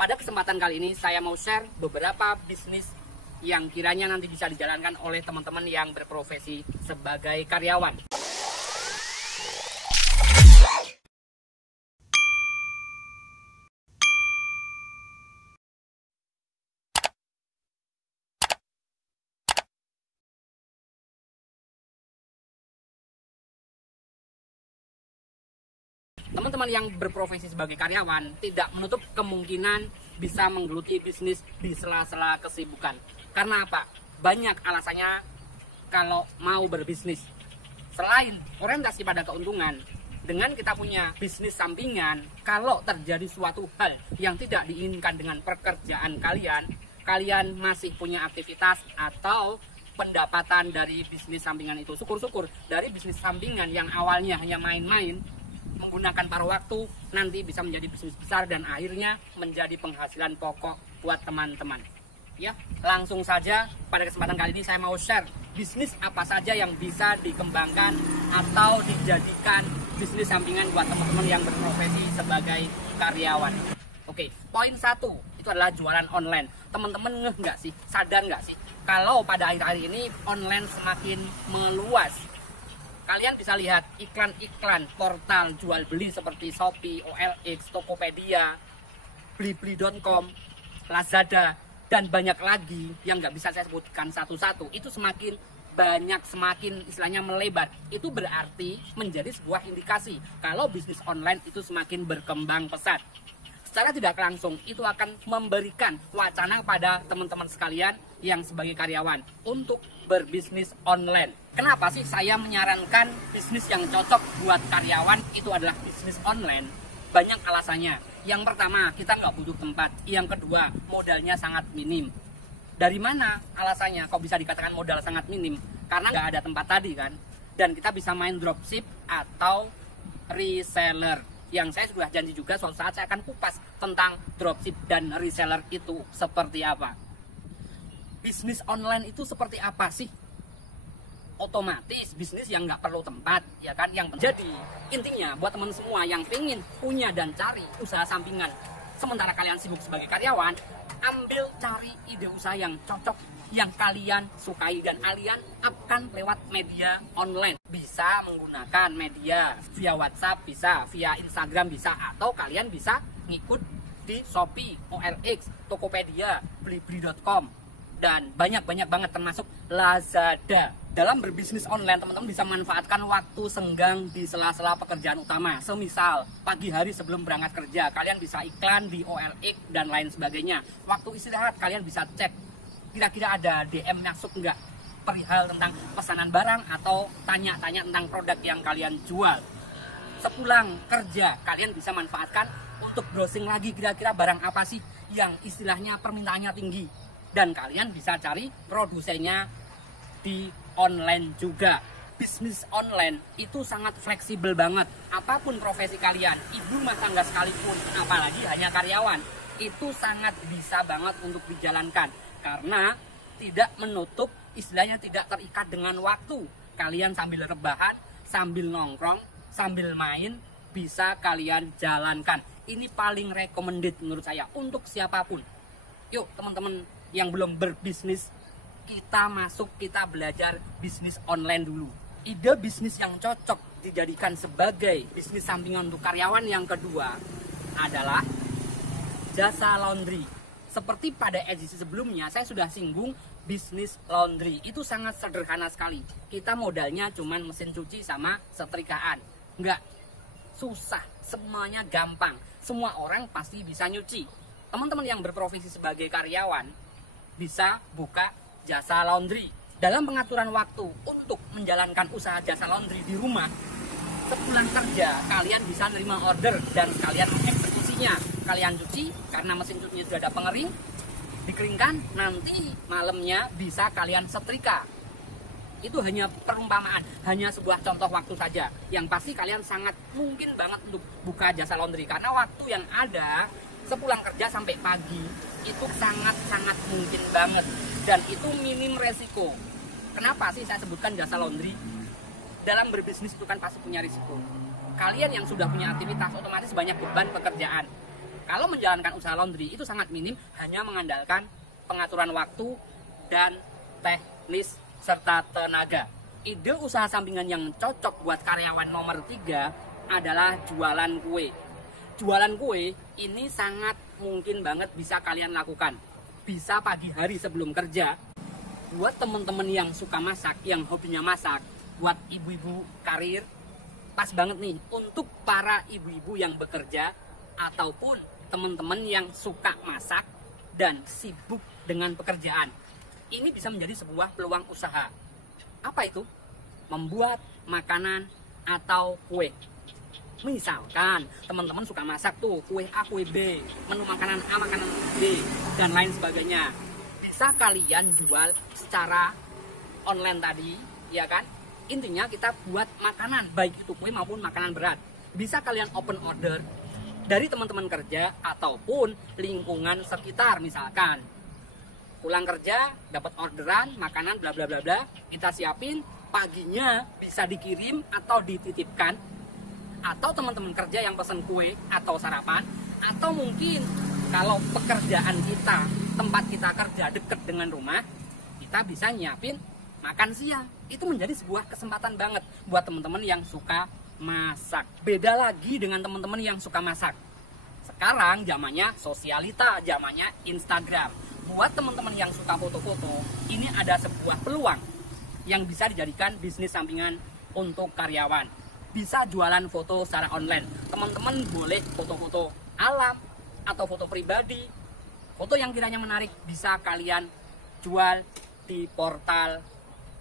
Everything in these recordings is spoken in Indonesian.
Pada kesempatan kali ini saya mau share beberapa bisnis yang kiranya nanti bisa dijalankan oleh teman-teman yang berprofesi sebagai karyawan. Teman-teman yang berprofesi sebagai karyawan tidak menutup kemungkinan bisa menggeluti bisnis di sela-sela kesibukan. Karena apa? Banyak alasannya kalau mau berbisnis. Selain orientasi pada keuntungan, dengan kita punya bisnis sampingan, kalau terjadi suatu hal yang tidak diinginkan dengan pekerjaan kalian masih punya aktivitas atau pendapatan dari bisnis sampingan itu. Syukur-syukur dari bisnis sampingan yang awalnya hanya main-main, menggunakan paruh waktu, nanti bisa menjadi bisnis besar dan akhirnya menjadi penghasilan pokok buat teman-teman. Ya, langsung saja pada kesempatan kali ini saya mau share bisnis apa saja yang bisa dikembangkan atau dijadikan bisnis sampingan buat teman-teman yang berprofesi sebagai karyawan. Oke, poin 1 itu adalah jualan online. Teman-teman ngeh nggak sih, sadar nggak sih kalau pada akhir-akhir ini online semakin meluas. Kalian bisa lihat iklan-iklan portal jual beli seperti Shopee, OLX, Tokopedia, Blibli.com, Lazada, dan banyak lagi yang nggak bisa saya sebutkan satu-satu. Itu semakin banyak, semakin istilahnya melebar. Itu berarti menjadi sebuah indikasi kalau bisnis online itu semakin berkembang pesat. Secara tidak langsung itu akan memberikan wacana pada teman-teman sekalian yang sebagai karyawan untuk berbisnis online. Kenapa sih saya menyarankan bisnis yang cocok buat karyawan itu adalah bisnis online? Banyak alasannya. Yang pertama, kita nggak butuh tempat. Yang kedua, modalnya sangat minim. Dari mana alasannya kok bisa dikatakan modal sangat minim? Karena nggak ada tempat tadi kan. Dan kita bisa main dropship atau reseller. Yang saya sudah janji juga suatu saat saya akan kupas tentang dropship dan reseller itu seperti apa. Bisnis online itu seperti apa sih? Otomatis bisnis yang nggak perlu tempat, ya kan? Yang jadi intinya buat teman semua yang pengen punya dan cari usaha sampingan, sementara kalian sibuk sebagai karyawan, ambil cari ide usaha yang cocok, yang kalian sukai dan kalian akan lewat media online. Bisa menggunakan media via WhatsApp, bisa via Instagram, bisa, atau kalian bisa ngikut di Shopee, OLX, Tokopedia, Blibli.com, dan banyak banget termasuk Lazada. Dalam berbisnis online, teman-teman bisa manfaatkan waktu senggang di sela-sela pekerjaan utama. Semisal pagi hari sebelum berangkat kerja, kalian bisa iklan di OLX dan lain sebagainya. Waktu istirahat kalian bisa cek kira-kira ada DM masuk enggak perihal tentang pesanan barang atau tanya-tanya tentang produk yang kalian jual. Sepulang kerja kalian bisa manfaatkan untuk browsing lagi kira-kira barang apa sih yang istilahnya permintaannya tinggi, dan kalian bisa cari produsennya di online juga. Bisnis online itu sangat fleksibel banget. Apapun profesi kalian, ibu rumah tangga sekalipun, apalagi hanya karyawan, itu sangat bisa banget untuk dijalankan. Karena tidak menutup, istilahnya tidak terikat dengan waktu. Kalian sambil rebahan, sambil nongkrong, sambil main, bisa kalian jalankan. Ini paling recommended menurut saya untuk siapapun. Yuk teman-teman yang belum berbisnis, kita belajar bisnis online dulu. Ide bisnis yang cocok dijadikan sebagai bisnis sampingan untuk karyawan yang kedua adalah jasa laundry. Seperti pada edisi sebelumnya saya sudah singgung bisnis laundry. Itu sangat sederhana sekali. Kita modalnya cuman mesin cuci sama setrikaan. Nggak susah, semuanya gampang. Semua orang pasti bisa nyuci. Teman-teman yang berprofesi sebagai karyawan bisa buka jasa laundry. Dalam pengaturan waktu untuk menjalankan usaha jasa laundry di rumah, sepulang kerja kalian bisa nerima order dan kalian eksekusinya. Kalian cuci karena mesin cucinya sudah ada pengering, dikeringkan, nanti malamnya bisa kalian setrika. Itu hanya perumpamaan, hanya sebuah contoh waktu saja. Yang pasti kalian sangat mungkin banget untuk buka jasa laundry karena waktu yang ada sepulang kerja sampai pagi itu sangat mungkin banget, dan itu minim resiko. Kenapa sih saya sebutkan jasa laundry? Dalam berbisnis itu kan pasti punya risiko. Kalian yang sudah punya aktivitas otomatis banyak beban pekerjaan. Kalau menjalankan usaha laundry itu sangat minim, hanya mengandalkan pengaturan waktu dan teknis serta tenaga. Ide usaha sampingan yang cocok buat karyawan nomor 3 adalah jualan kue. Jualan kue ini sangat mungkin banget bisa kalian lakukan. Bisa pagi hari sebelum kerja. Buat teman-teman yang suka masak, yang hobinya masak, buat ibu-ibu karir, pas banget nih untuk para ibu-ibu yang bekerja ataupun teman-teman yang suka masak dan sibuk dengan pekerjaan. Ini bisa menjadi sebuah peluang usaha. Apa itu? Membuat makanan atau kue. Misalkan teman-teman suka masak tuh, kue A, kue B, menu makanan A, makanan B, dan lain sebagainya. Bisa kalian jual secara online tadi, ya kan? Intinya kita buat makanan, baik itu kue maupun makanan berat. Bisa kalian open order dari teman-teman kerja ataupun lingkungan sekitar. Misalkan pulang kerja dapat orderan makanan bla bla bla bla, kita siapin, paginya bisa dikirim atau dititipkan, atau teman-teman kerja yang pesan kue atau sarapan, atau mungkin kalau pekerjaan kita, tempat kita kerja dekat dengan rumah, kita bisa nyiapin makan siang. Itu menjadi sebuah kesempatan banget buat teman-teman yang suka masak. Beda lagi dengan teman-teman yang suka masak. Sekarang zamannya sosialita, zamannya Instagram. Buat teman-teman yang suka foto-foto, ini ada sebuah peluang yang bisa dijadikan bisnis sampingan untuk karyawan. Bisa jualan foto secara online. Teman-teman boleh foto-foto alam atau foto pribadi. Foto yang kiranya menarik bisa kalian jual di portal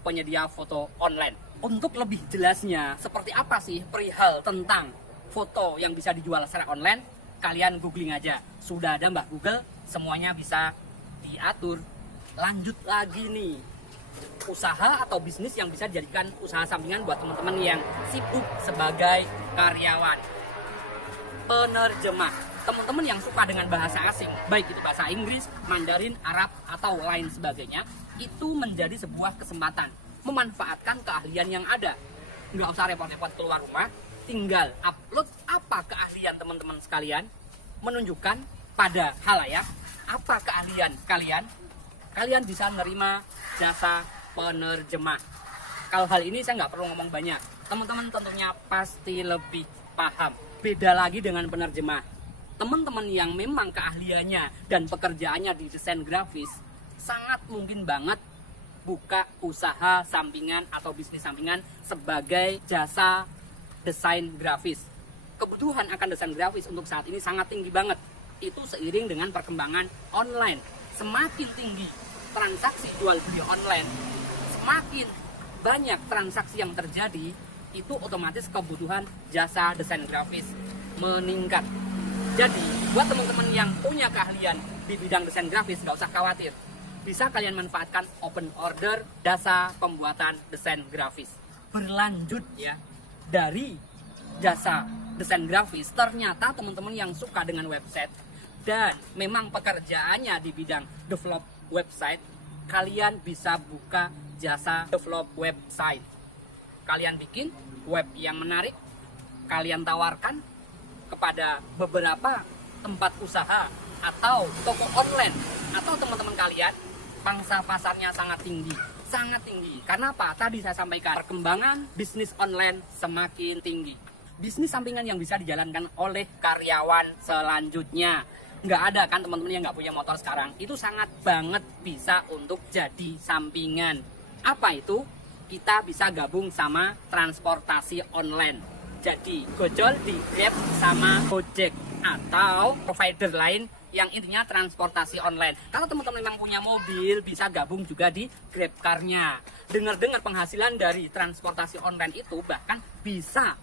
penyedia foto online. Untuk lebih jelasnya, seperti apa sih perihal tentang foto yang bisa dijual secara online, kalian googling aja. Sudah ada Mbak Google, semuanya bisa diatur. Lanjut lagi nih, usaha atau bisnis yang bisa dijadikan usaha sampingan buat teman-teman yang sibuk sebagai karyawan. Penerjemah. Teman-teman yang suka dengan bahasa asing, baik itu bahasa Inggris, Mandarin, Arab, atau lain sebagainya, itu menjadi sebuah kesempatan memanfaatkan keahlian yang ada. Nggak usah repot-repot keluar rumah, tinggal upload apa keahlian teman-teman sekalian, menunjukkan pada halayak apa keahlian kalian. Kalian bisa menerima jasa penerjemah. Kalau hal ini saya nggak perlu ngomong banyak, teman-teman tentunya pasti lebih paham. Beda lagi dengan penerjemah. Teman-teman yang memang keahliannya dan pekerjaannya di desain grafis, sangat mungkin banget buka usaha sampingan atau bisnis sampingan sebagai jasa desain grafis. Kebutuhan akan desain grafis untuk saat ini sangat tinggi banget. Itu seiring dengan perkembangan online. Semakin tinggi transaksi jual beli online, semakin banyak transaksi yang terjadi, itu otomatis kebutuhan jasa desain grafis meningkat. Jadi, buat teman-teman yang punya keahlian di bidang desain grafis, nggak usah khawatir. Bisa kalian manfaatkan open order jasa pembuatan desain grafis. Berlanjut ya, dari jasa desain grafis, ternyata teman-teman yang suka dengan website dan memang pekerjaannya di bidang develop website, kalian bisa buka jasa develop website. Kalian bikin web yang menarik, kalian tawarkan kepada beberapa tempat usaha atau toko online, atau teman-teman kalian, pangsa pasarnya sangat tinggi. Sangat tinggi. Karena apa? Tadi saya sampaikan, perkembangan bisnis online semakin tinggi. Bisnis sampingan yang bisa dijalankan oleh karyawan selanjutnya. Nggak ada kan teman-teman yang nggak punya motor sekarang. Itu sangat banget bisa untuk jadi sampingan. Apa itu? Kita bisa gabung sama transportasi online. Jadi gojol di Grab sama Gojek atau provider lain yang intinya transportasi online. Kalau teman-teman memang punya mobil, bisa gabung juga di GrabCar-nya. Dengar-dengar penghasilan dari transportasi online itu bahkan bisa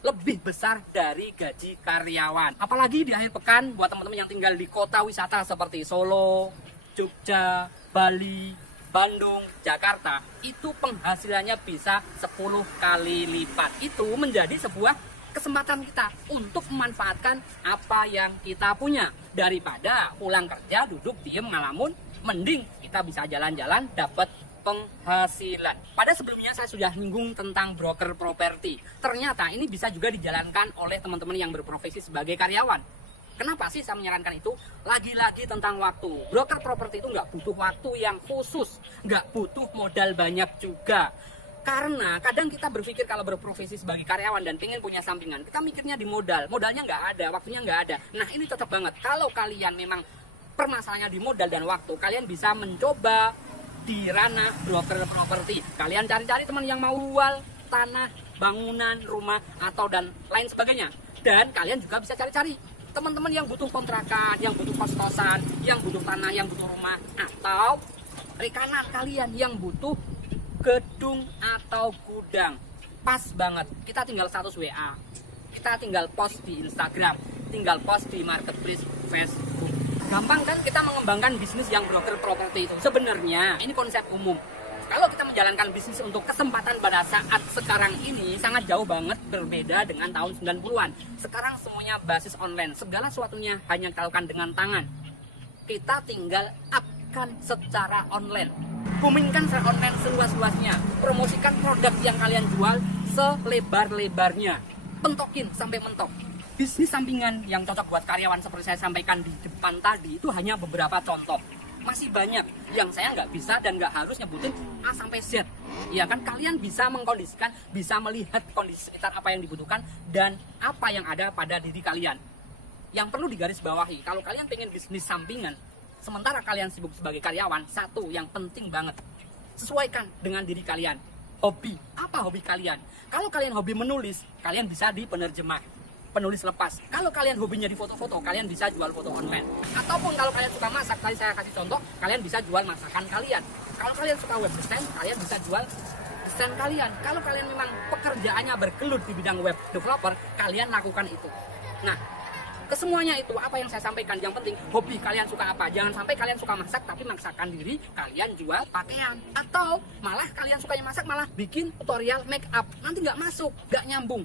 lebih besar dari gaji karyawan. Apalagi di akhir pekan buat teman-teman yang tinggal di kota wisata seperti Solo, Jogja, Bali, Bandung, Jakarta, itu penghasilannya bisa 10 kali lipat. Itu menjadi sebuah kesempatan kita untuk memanfaatkan apa yang kita punya. Daripada pulang kerja duduk diem ngalamun, mending kita bisa jalan-jalan dapat penghasilan. Pada sebelumnya saya sudah nyinggung tentang broker properti. Ternyata ini bisa juga dijalankan oleh teman-teman yang berprofesi sebagai karyawan. Kenapa sih saya menyarankan itu? Lagi-lagi tentang waktu. Broker properti itu nggak butuh waktu yang khusus, nggak butuh modal banyak juga. Karena kadang kita berpikir kalau berprofesi sebagai karyawan dan pengen punya sampingan, kita mikirnya di modal. Modalnya nggak ada, waktunya nggak ada. Nah ini cocok banget. Kalau kalian memang permasalahannya di modal dan waktu, kalian bisa mencoba di ranah broker properti. Kalian cari-cari teman yang mau jual tanah, bangunan, rumah, atau dan lain sebagainya. Dan kalian juga bisa cari-cari teman-teman yang butuh kontrakan, yang butuh kos-kosan, yang butuh tanah, yang butuh rumah, atau rekanan kalian yang butuh gedung atau gudang. Pas banget, kita tinggal status WA, kita tinggal post di Instagram, tinggal post di marketplace Facebook. Gampang kan kita mengembangkan bisnis yang broker properti itu. Sebenarnya ini konsep umum. Kalau kita menjalankan bisnis untuk kesempatan pada saat sekarang ini sangat jauh banget berbeda dengan tahun 90-an. Sekarang semuanya basis online, segala sesuatunya hanya dilakukan dengan tangan. Kita tinggal upkan secara online. Boomingkan secara online seluas-luasnya. Promosikan produk yang kalian jual selebar-lebarnya. Pentokin sampai mentok. Bisnis sampingan yang cocok buat karyawan seperti saya sampaikan di depan tadi itu hanya beberapa contoh. Masih banyak yang saya nggak bisa dan nggak harus nyebutin A sampai Z. Ya kan, kalian bisa mengkondisikan, bisa melihat kondisi sekitar apa yang dibutuhkan dan apa yang ada pada diri kalian. Yang perlu digarisbawahi, kalau kalian pengen bisnis sampingan, sementara kalian sibuk sebagai karyawan, satu yang penting banget, sesuaikan dengan diri kalian. Hobi, apa hobi kalian? Kalau kalian hobi menulis, kalian bisa di penerjemah, penulis lepas. Kalau kalian hobinya di foto-foto, kalian bisa jual foto online. Ataupun kalau kalian suka masak, tadi saya kasih contoh, kalian bisa jual masakan kalian. Kalau kalian suka web design, kalian bisa jual desain kalian. Kalau kalian memang pekerjaannya bergelut di bidang web developer, kalian lakukan itu. Nah, kesemuanya itu apa yang saya sampaikan, yang penting hobi kalian suka apa. Jangan sampai kalian suka masak tapi maksakan diri kalian jual pakaian, atau malah kalian sukanya masak malah bikin tutorial make up, nanti nggak masuk, nggak nyambung.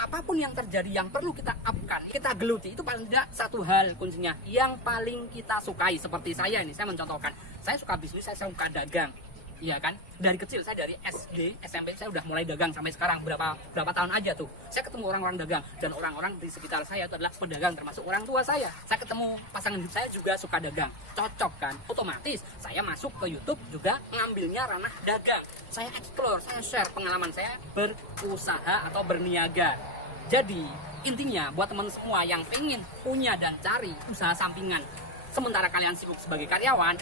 Apapun yang terjadi yang perlu kita upkan, kita geluti, itu paling tidak satu hal kuncinya yang paling kita sukai. Seperti saya ini, saya mencontohkan, saya suka bisnis, saya suka dagang. Iya kan, dari kecil saya dari SD, SMP saya udah mulai dagang sampai sekarang berapa tahun aja tuh. Saya ketemu orang-orang dagang dan orang-orang di sekitar saya itu adalah pedagang, termasuk orang tua saya. Saya ketemu pasangan hidup saya juga suka dagang, cocok kan? Otomatis saya masuk ke YouTube juga ngambilnya ranah dagang. Saya explore, saya share pengalaman saya berusaha atau berniaga. Jadi intinya buat teman semua yang pengen punya dan cari usaha sampingan, sementara kalian sibuk sebagai karyawan,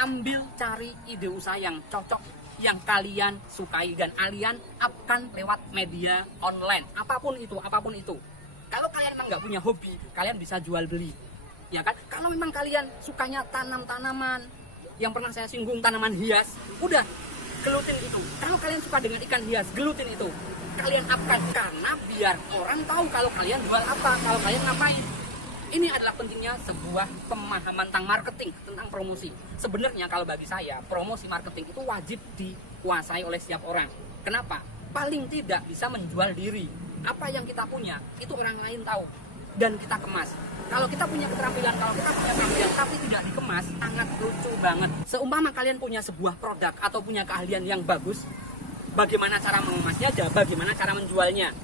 ambil cari ide usaha yang cocok, yang kalian sukai dan kalian upkan lewat media online. Apapun itu. Kalau kalian memang nggak punya hobi, kalian bisa jual beli. Ya kan? Kalau memang kalian sukanya tanam-tanaman, yang pernah saya singgung tanaman hias, udah gelutin itu. Kalau kalian suka dengan ikan hias, gelutin itu. Kalian upkan karena biar orang tahu kalau kalian jual apa, kalau kalian ngapain. Ini adalah pentingnya sebuah pemahaman tentang marketing, tentang promosi. Sebenarnya kalau bagi saya, promosi marketing itu wajib dikuasai oleh setiap orang. Kenapa? Paling tidak bisa menjual diri. Apa yang kita punya, itu orang lain tahu. Dan kita kemas. Kalau kita punya keterampilan, tapi tidak dikemas, sangat lucu banget. Seumpama kalian punya sebuah produk atau punya keahlian yang bagus, bagaimana cara mengemasnya, bagaimana cara menjualnya.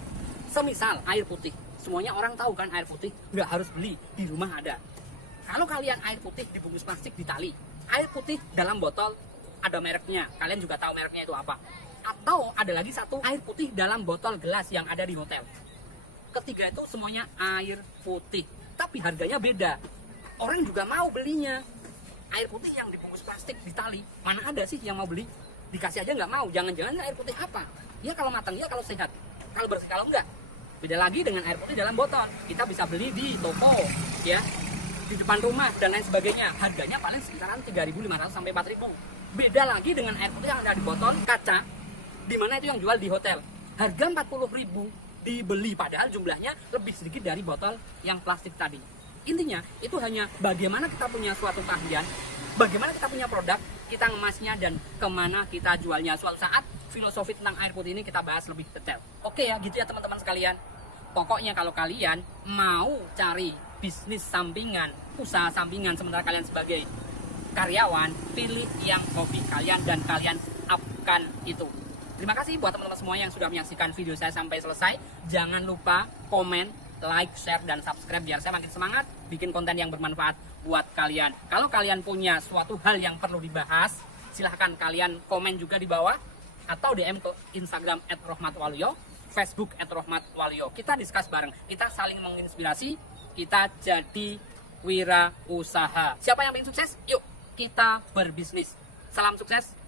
Semisal air putih. Semuanya orang tahu kan air putih, nggak harus beli, di rumah ada. Kalau kalian air putih dibungkus plastik di tali, air putih dalam botol ada mereknya, kalian juga tahu mereknya itu apa. Atau ada lagi satu, air putih dalam botol gelas yang ada di hotel. Ketiga itu semuanya air putih, tapi harganya beda. Orang juga mau belinya. Air putih yang dibungkus plastik di tali, mana ada sih yang mau beli? Dikasih aja nggak mau, jangan-jangan air putih apa? Ya kalau matang, ya kalau sehat, kalau bersih, kalau enggak. Beda lagi dengan air putih dalam botol. Kita bisa beli di toko, ya, di depan rumah dan lain sebagainya. Harganya paling sekitaran 3.500 sampai 4.000. Beda lagi dengan air putih yang ada di botol kaca, di mana itu yang jual di hotel. Harga 40.000 dibeli, padahal jumlahnya lebih sedikit dari botol yang plastik tadi. Intinya itu hanya bagaimana kita punya suatu keahlian, bagaimana kita punya produk, kita ngemasnya dan kemana kita jualnya. Suatu saat filosofi tentang air putih ini kita bahas lebih detail. Oke ya, gitu ya teman-teman sekalian. Pokoknya kalau kalian mau cari bisnis sampingan, usaha sampingan sementara kalian sebagai karyawan, pilih yang hobi kalian dan kalian upkan itu. Terima kasih buat teman-teman semua yang sudah menyaksikan video saya sampai selesai. Jangan lupa komen, like, share, dan subscribe biar saya makin semangat bikin konten yang bermanfaat buat kalian. Kalau kalian punya suatu hal yang perlu dibahas, silahkan kalian komen juga di bawah atau DM ke Instagram @rohmatwaluyo, Facebook @rohmatwaluyo. Kita discuss bareng, kita saling menginspirasi, kita jadi wirausaha. Siapa yang ingin sukses? Yuk kita berbisnis. Salam sukses.